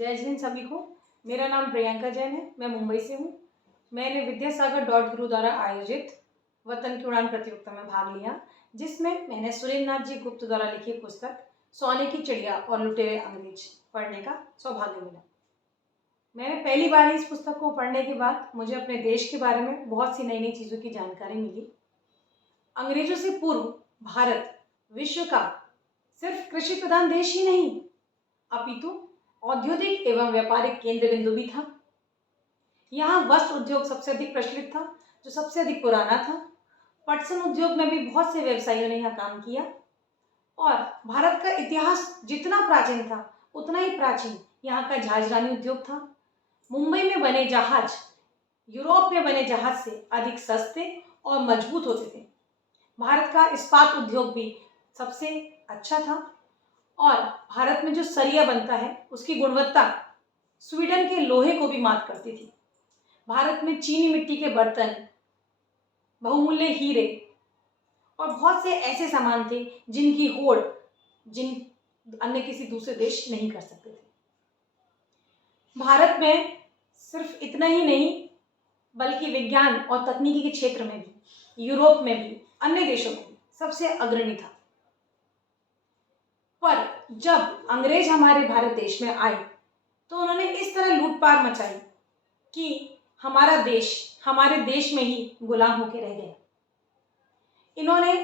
जय हिंद सभी को। मेरा नाम प्रियंका जैन है। मैं मुंबई से हूँ। मैंने विद्यासागर.गुरु द्वारा आयोजित वतन की उड़ान प्रतियोगिता में भाग लिया, जिसमें मैंने सुरेंद्र नाथ जी गुप्त द्वारा लिखी पुस्तक सोने की चिड़िया और लुटेरे अंग्रेज पढ़ने का सौभाग्य मिला। मैंने पहली बार इस पुस्तक को पढ़ने के बाद मुझे अपने देश के बारे में बहुत सी नई नई चीज़ों की जानकारी मिली। अंग्रेजों से पूर्व भारत विश्व का सिर्फ कृषि प्रधान देश ही नहीं, अपितु औद्योगिक एवं व्यापारिक केंद्र बिंदु भी था। यहाँ वस्त्र उद्योग सबसे अधिक प्रचलित था, जो सबसे अधिक पुराना था। पटसन उद्योग में भी बहुत से व्यवसायियों ने यहाँ काम किया और भारत का इतिहास जितना प्राचीन था उतना ही प्राचीन यहाँ का जहाजरानी उद्योग था। मुंबई में बने जहाज यूरोप में बने जहाज से अधिक सस्ते और मजबूत होते थे। भारत का इस्पात उद्योग भी सबसे अच्छा था और भारत में जो सरिया बनता है उसकी गुणवत्ता स्वीडन के लोहे को भी मात करती थी। भारत में चीनी मिट्टी के बर्तन, बहुमूल्य हीरे और बहुत से ऐसे सामान थे जिनकी होड़ अन्य किसी दूसरे देश नहीं कर सकते थे। भारत में सिर्फ इतना ही नहीं बल्कि विज्ञान और तकनीकी के क्षेत्र में भी, यूरोप में भी, अन्य देशों में भी सबसे अग्रणी था। पर जब अंग्रेज हमारे भारत देश में आए तो उन्होंने इस तरह लूटपाट मचाई कि हमारा देश हमारे देश में ही गुलाम होकर रह गया। इन्होंने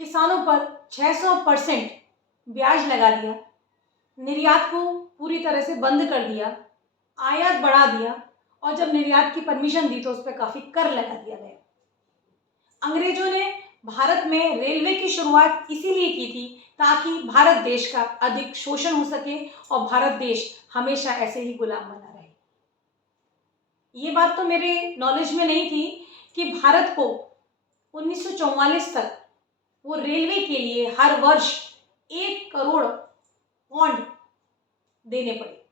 किसानों पर 600% ब्याज लगा दिया, निर्यात को पूरी तरह से बंद कर दिया, आयात बढ़ा दिया और जब निर्यात की परमिशन दी तो उस पर काफ़ी कर लगा दिया गया। अंग्रेजों ने भारत में रेलवे की शुरुआत इसीलिए की थी ताकि भारत देश का अधिक शोषण हो सके और भारत देश हमेशा ऐसे ही गुलाम बना रहे। ये बात तो मेरे नॉलेज में नहीं थी कि भारत को 1944 तक वो रेलवे के लिए हर वर्ष 1 करोड़ पौंड देने पड़े।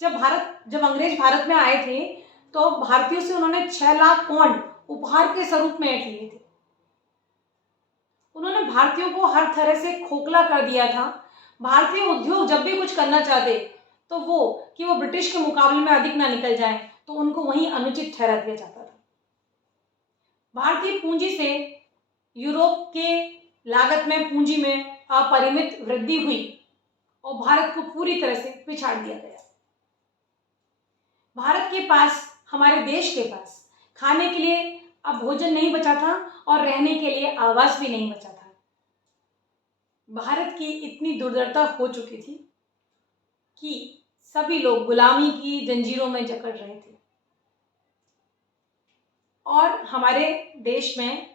जब अंग्रेज भारत में आए थे तो भारतीयों से उन्होंने 6 लाख पौंड उपहार के स्वरूप में लिए थे। उन्होंने भारतीयों को हर तरह से खोखला कर दिया था। भारतीय उद्योग जब भी कुछ करना चाहते तो वो ब्रिटिश के मुकाबले में अधिक ना निकल जाएं, तो उनको वहीं अनुचित ठहरा दिया जाता था। भारतीय पूंजी से यूरोप के लागत में पूंजी में अपरिमित वृद्धि हुई और भारत को पूरी तरह से पिछाड़ दिया गया। भारत के पास, हमारे देश के पास खाने के लिए अब भोजन नहीं बचा था और रहने के लिए आवास भी नहीं बचा था। भारत की इतनी दुर्दशा हो चुकी थी कि सभी लोग गुलामी की जंजीरों में जकड़ रहे थे और हमारे देश में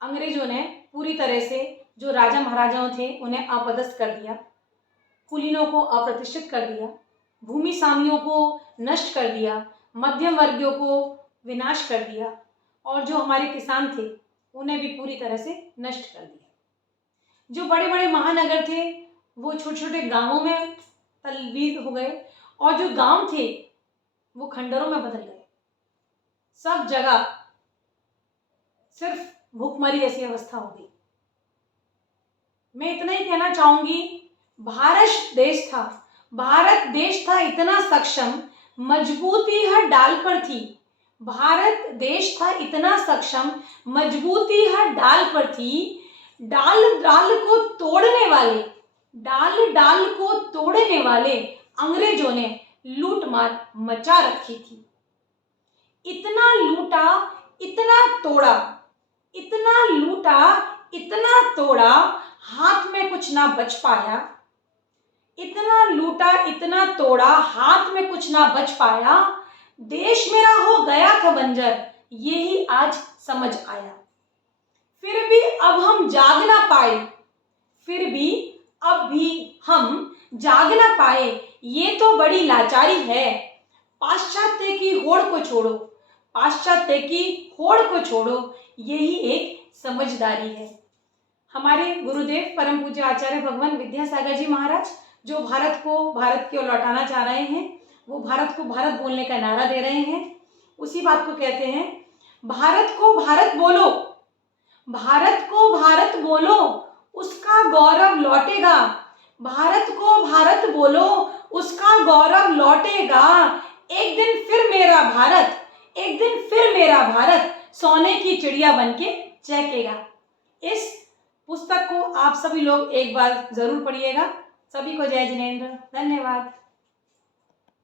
अंग्रेजों ने पूरी तरह से जो राजा महाराजाओं थे उन्हें अपदस्थ कर दिया, कुलीनों को अप्रतिष्ठित कर दिया, भूमि स्वामियों को नष्ट कर दिया, मध्यम वर्गियों को विनाश कर दिया और जो हमारे किसान थे उन्हें भी पूरी तरह से नष्ट कर दिया। जो बड़े बड़े महानगर थे वो छोटे छोटे गांवों में तब्दील हो गए और जो गांव थे वो खंडरों में बदल गए। सब जगह सिर्फ भूखमरी जैसी अवस्था हो गई। मैं इतना ही कहना चाहूंगी, भारत देश था इतना सक्षम, मजबूती हर डाल पर थी। भारत देश था इतना सक्षम, मजबूती हर डाल पर थी। डाल डाल को तोड़ने वाले अंग्रेजों ने लूटमार मचा रखी थी। इतना लूटा, इतना तोड़ा, इतना लूटा, इतना तोड़ा, हाथ में कुछ ना बच पाया। इतना लूटा, इतना तोड़ा, हाथ में कुछ ना बच पाया। देश मेरा हो गया था बंजर, यही आज समझ आया। फिर भी अब हम जाग ना पाए, ये तो बड़ी लाचारी है। पाश्चात्य की होड़ को छोड़ो, यही एक समझदारी है। हमारे गुरुदेव परम पूज्य आचार्य भगवान विद्यासागर जी महाराज जो भारत की ओर लौटाना चाह रहे हैं, वो भारत को भारत बोलने का नारा दे रहे हैं। उसी बात को कहते हैं, भारत को भारत बोलो उसका गौरव लौटेगा। भारत को भारत बोलो उसका गौरव लौटेगा। एक दिन फिर मेरा भारत, एक दिन फिर मेरा भारत सोने की चिड़िया बनके चहकेगा। इस पुस्तक को आप सभी लोग एक बार जरूर पढ़िएगा। सभी को जय जिनेंद्र। धन्यवाद।